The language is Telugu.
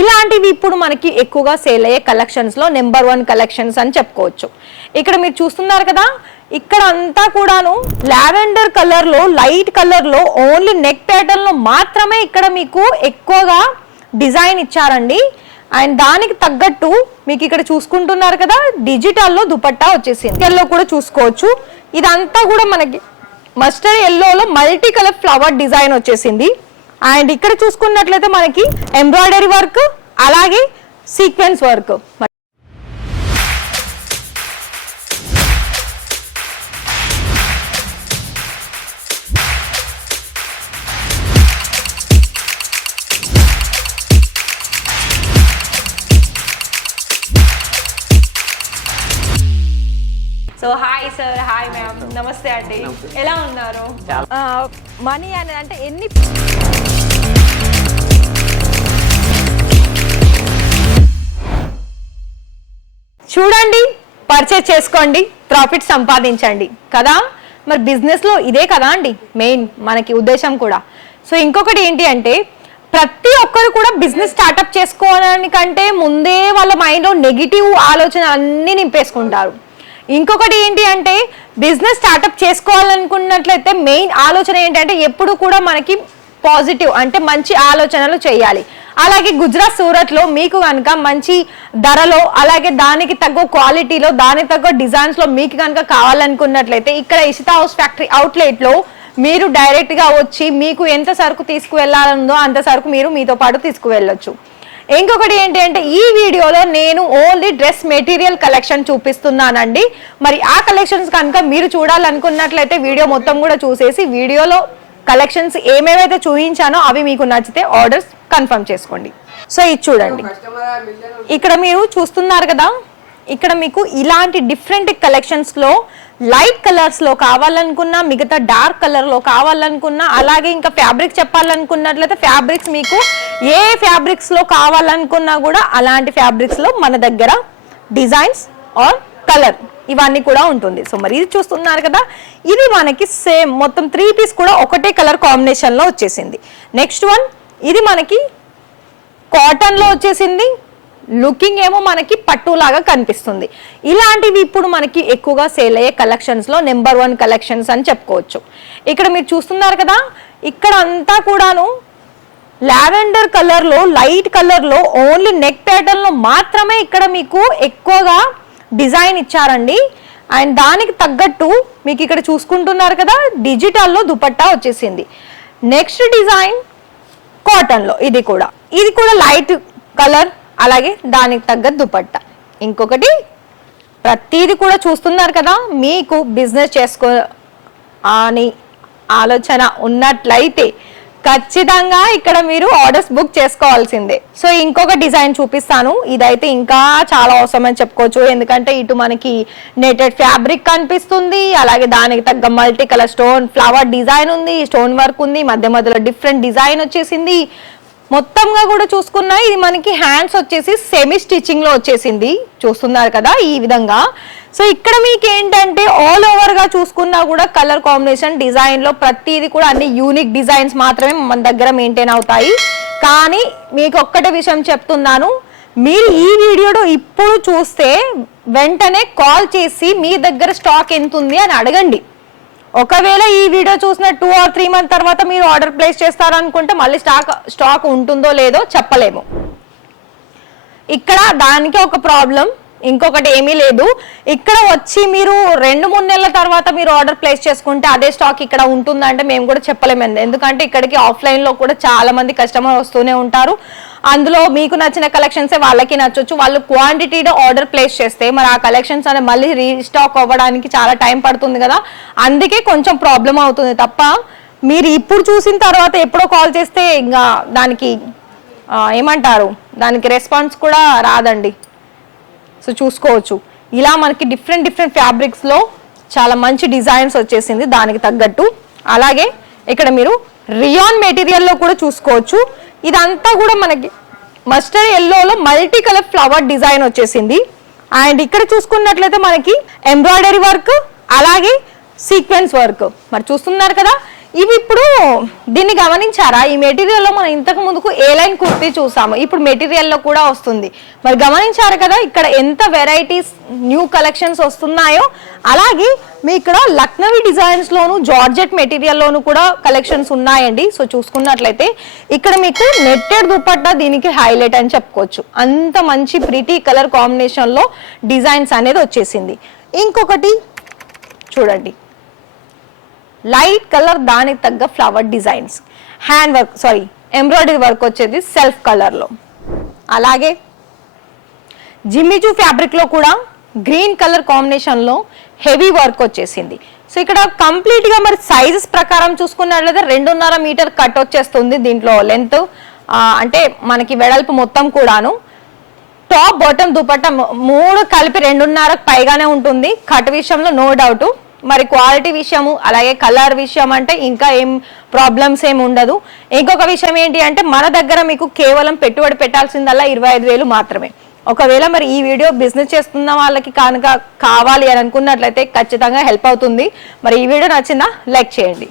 ఇలాంటివి ఇప్పుడు మనకి ఎక్కువగా సేల్ అయ్యే కలెక్షన్స్ లో నెంబర్ 1 కలెక్షన్స్ అని చెప్పుకోవచ్చు. ఇక్కడ మీరు చూస్తున్నారు కదా, ఇక్కడ అంతా కూడాను లావెండర్ కలర్ లో, లైట్ కలర్ లో, ఓన్లీ నెక్ ప్యాటర్న్ లో మాత్రమే ఇక్కడ మీకు ఎక్కువగా డిజైన్ ఇచ్చారండి. అండ్ దానికి తగ్గట్టు మీకు ఇక్కడ చూసుకుంటున్నారు కదా, డిజిటల్ లో దుపట్టా వచ్చేసింది. ఎల్లో కూడా చూసుకోవచ్చు. ఇదంతా కూడా మనకి మస్టర్డ్ ఎల్లోలో మల్టీ కలర్ ఫ్లవర్ డిజైన్ వచ్చేసింది. అండ్ ఇక్కడ చూసుకున్నట్లయితే మనకి ఎంబ్రాయిడరీ వర్క్, అలాగే sequence work. So hi sir, hi ma'am, నమస్తే అండి. ఎలా ఉన్నారు? మనీ అని అంటే ఎన్ని చూడండి, పర్చేస్ చేసుకోండి, ప్రాఫిట్ సంపాదించండి కదా. మరి బిజినెస్లో ఇదే కదా అండి మెయిన్ మనకి ఉద్దేశం కూడా. సో ఇంకొకటి ఏంటి అంటే, ప్రతి ఒక్కరు కూడా బిజినెస్ స్టార్ట్అప్ చేసుకోవడానికంటే ముందే వాళ్ళ మైండ్లో నెగిటివ్ ఆలోచన అన్నీ నింపేసుకుంటారు. ఇంకొకటి ఏంటి అంటే, బిజినెస్ స్టార్ట్అప్ చేసుకోవాలనుకున్నట్లయితే మెయిన్ ఆలోచన ఏంటంటే ఎప్పుడు కూడా మనకి పాజిటివ్ అంటే మంచి ఆలోచనలు చేయాలి. అలాగే గుజరాత్, సూరత్లో మీకు కనుక మంచి ధరలో, అలాగే దానికి తగ్గ క్వాలిటీలో, దానికి తగ్గ డిజైన్స్లో మీకు కనుక కావాలనుకున్నట్లయితే ఇక్కడ ఇషితా హౌస్ ఫ్యాక్టరీ అవుట్లెట్లో మీరు డైరెక్ట్గా వచ్చి మీకు ఎంత సరుకు తీసుకువెళ్ళాలందో అంత సరుకు మీరు మీతో పాటు తీసుకువెళ్ళొచ్చు. ఇంకొకటి ఏంటి అంటే, ఈ వీడియోలో నేను ఓన్లీ డ్రెస్ మెటీరియల్ కలెక్షన్ చూపిస్తున్నానండి. మరి ఆ కలెక్షన్స్ కనుక మీరు చూడాలనుకున్నట్లయితే వీడియో మొత్తం కూడా చూసేసి వీడియోలో కలెక్షన్స్ ఏమేమైతే చూపించానో అవి మీకు నచ్చితే ఆర్డర్స్ కన్ఫర్మ్ చేసుకోండి. సో ఇది చూడండి, ఇక్కడ మీరు చూస్తున్నారు కదా, ఇక్కడ మీకు ఇలాంటి డిఫరెంట్ కలెక్షన్స్లో లైట్ కలర్స్లో కావాలనుకున్నా, మిగతా డార్క్ కలర్లో కావాలనుకున్నా, అలాగే ఇంకా ఫ్యాబ్రిక్ చెప్పాలనుకున్నట్లయితే ఫ్యాబ్రిక్స్ మీకు ఏ ఫ్యాబ్రిక్స్లో కావాలనుకున్నా కూడా అలాంటి ఫ్యాబ్రిక్స్లో మన దగ్గర డిజైన్స్ ఆర్ కలర్ ఇవన్నీ కూడా ఉంటుంది. సో మరి ఇది చూస్తున్నారు కదా, ఇది మనకి సేమ్ మొత్తం 3 పీస్ కూడా ఒకటే కలర్ కాంబినేషన్లో వచ్చేసింది. నెక్స్ట్ వన్, ఇది మనకి కాటన్లో వచ్చేసింది. లుకింగ్ ఏమో మనకి పట్టులాగా కనిపిస్తుంది. ఇలాంటివి ఇప్పుడు మనకి ఎక్కువగా సేల్ అయ్యే కలెక్షన్స్లో నెంబర్ 1 కలెక్షన్స్ అని చెప్పుకోవచ్చు. ఇక్కడ మీరు చూస్తున్నారు కదా, ఇక్కడ అంతా కూడాను లావెండర్ కలర్లో, లైట్ కలర్లో, ఓన్లీ నెక్ ప్యాటర్న్లో మాత్రమే ఇక్కడ మీకు ఎక్కువగా డిజైన్ ఇచ్చారండి. అండ్ దానికి తగ్గట్టు మీకు ఇక్కడ చూసుకుంటున్నారు కదా, డిజిటల్లో దుపట్టా వచ్చేసింది. నెక్స్ట్ డిజైన్ కాటన్లో, ఇది కూడా లైట్ కలర్, అలాగే దానికి తగ్గ దుపట్టా. ఇంకొకటి, ప్రతిదీ కూడా చూస్తున్నారు కదా, మీకు బిజినెస్ చేసుకో అని ఆలోచన ఉన్నట్లయితే ఖచ్చితంగా ఇక్కడ మీరు ఆర్డర్స్ బుక్ చేసుకోవాల్సిందే. సో ఇంకొక డిజైన్ చూపిస్తాను, ఇదైతే ఇంకా చాలా అవసరం అని చెప్పుకోవచ్చు. ఎందుకంటే ఇటు మనకి నెటెడ్ ఫ్యాబ్రిక్ కనిపిస్తుంది, అలాగే దానికి తగ్గ multi colour stone flower design ఉంది, స్టోన్ వర్క్ ఉంది, మధ్య మధ్యలో డిఫరెంట్ డిజైన్ వచ్చేసింది. మొత్తంగా కూడా చూసుకున్నా ఇది మనకి హ్యాండ్స్ వచ్చేసి సెమీ స్టిచ్చింగ్ లో వచ్చేసింది, చూస్తున్నారు కదా ఈ విధంగా. సో ఇక్కడ మీకు ఏంటంటే ఆల్ ఓవర్ గా చూసుకున్నా కూడా కలర్ కాంబినేషన్ డిజైన్ లో ప్రతిదీ కూడా అన్ని యూనిక్ డిజైన్స్ మాత్రమే మన దగ్గర మెయింటైన్ అవుతాయి. కానీ మీకు ఒక్కటే విషయం చెప్తున్నాను, మీరు ఈ వీడియోలో ఇప్పుడు చూస్తే వెంటనే కాల్ చేసి మీ దగ్గర స్టాక్ ఎంత ఉంది అని అడగండి. ఒకవేళ ఈ వీడియో చూసిన 2 or 3 months తర్వాత మీరు ఆర్డర్ ప్లేస్ చేస్తారనుకుంటే మళ్ళీ స్టాక్ ఉంటుందో లేదో చెప్పలేము. ఇక్కడ దానికి ఒక ప్రాబ్లం, ఇంకొకటి ఏమీ లేదు. ఇక్కడ వచ్చి మీరు 2-3 నెలల తర్వాత మీరు ఆర్డర్ ప్లేస్ చేసుకుంటే అదే స్టాక్ ఇక్కడ ఉంటుందంటే మేము కూడా చెప్పలేము. ఎందుకంటే ఇక్కడికి ఆఫ్లైన్లో కూడా చాలా మంది కస్టమర్ వస్తూనే ఉంటారు. అందులో మీకు నచ్చిన కలెక్షన్సే వాళ్ళకి నచ్చొచ్చు. వాళ్ళు క్వాంటిటీలో ఆర్డర్ ప్లేస్ చేస్తే మరి ఆ కలెక్షన్స్ అనేది మళ్ళీ రీస్టాక్ అవ్వడానికి చాలా టైం పడుతుంది కదా, అందుకే కొంచెం ప్రాబ్లం అవుతుంది తప్ప మీరు ఇప్పుడు చూసిన తర్వాత ఎప్పుడో కాల్ చేస్తే ఇంకా దానికి ఏమంటారు, దానికి రెస్పాన్స్ కూడా రాదండి. సో చూసుకోవచ్చు, ఇలా మనకి డిఫరెంట్ ఫ్యాబ్రిక్స్లో చాలా మంచి డిజైన్స్ వచ్చేసింది దానికి తగ్గట్టు. అలాగే ఇక్కడ మీరు రియాన్ మెటీరియల్లో కూడా చూసుకోవచ్చు. ఇదంతా కూడా మనకి మస్టర్డ్ ఎల్లోలో మల్టీ కలర్ ఫ్లవర్ డిజైన్ వచ్చేసింది. అండ్ ఇక్కడ చూసుకున్నట్లయితే మనకి ఎంబ్రాయిడరీ వర్క్, అలాగే సీక్వెన్స్ వర్క్. మరి చూస్తున్నారు కదా, ఇవి ఇప్పుడు దీన్ని గమనించారా, ఈ మెటీరియల్లో మనం ఇంతకు ముందుకు ఏ లైన్ కుర్తీ చూసాము, ఇప్పుడు మెటీరియల్లో కూడా వస్తుంది. మరి గమనించారు కదా ఇక్కడ ఎంత వెరైటీస్ న్యూ కలెక్షన్స్ వస్తున్నాయో. అలాగే మీ ఇక్కడ లక్నవీ డిజైన్స్ లోను జార్జెట్ మెటీరియల్లోను కూడా కలెక్షన్స్ ఉన్నాయండి. సో చూసుకున్నట్లయితే ఇక్కడ మీకు నెట్టెడ్ దుపట్టా దీనికి హైలైట్ అని చెప్పుకోవచ్చు. అంత మంచి ప్రిటీ కలర్ కాంబినేషన్ లో డిజైన్స్ అనేది వచ్చేసింది. ఇంకొకటి చూడండి, లైట్ కలర్ దానికి తగ్గ flower designs, hand work embroidery work వచ్చేది సెల్ఫ్ కలర్ లో. అలాగే జిమ్మిచూ ఫ్యాబ్రిక్ లో కూడా గ్రీన్ కలర్ కాంబినేషన్ లో హెవీ వర్క్ వచ్చేసింది. సో ఇక్కడ కంప్లీట్ గా మరి సైజెస్ ప్రకారం చూసుకున్నట్లయితే 2.5 మీటర్ కట్ వచ్చేస్తుంది. దీంట్లో లెంత్ అంటే మనకి వెడల్పు మొత్తం కూడాను. టాప్ బాటమ్ దుపట్టా 3 కలిపి 2.5 పైగానే ఉంటుంది. కట్ విషయంలో నో డౌట్. మరి క్వాలిటీ విషయము అలాగే కలర్ విషయం అంటే ఇంకా ఏం ప్రాబ్లమ్స్ ఏమి ఉండదు. ఇంకొక విషయం ఏంటి అంటే మన దగ్గర మీకు కేవలం పెట్టుబడి పెట్టాల్సిందల్లా 25,000 మాత్రమే. ఒకవేళ మరి ఈ వీడియో బిజినెస్ చేస్తున్న వాళ్ళకి కనుక కావాలి అని అనుకున్నట్లయితే ఖచ్చితంగా హెల్ప్ అవుతుంది. మరి ఈ వీడియో నచ్చిందా, లైక్ చేయండి.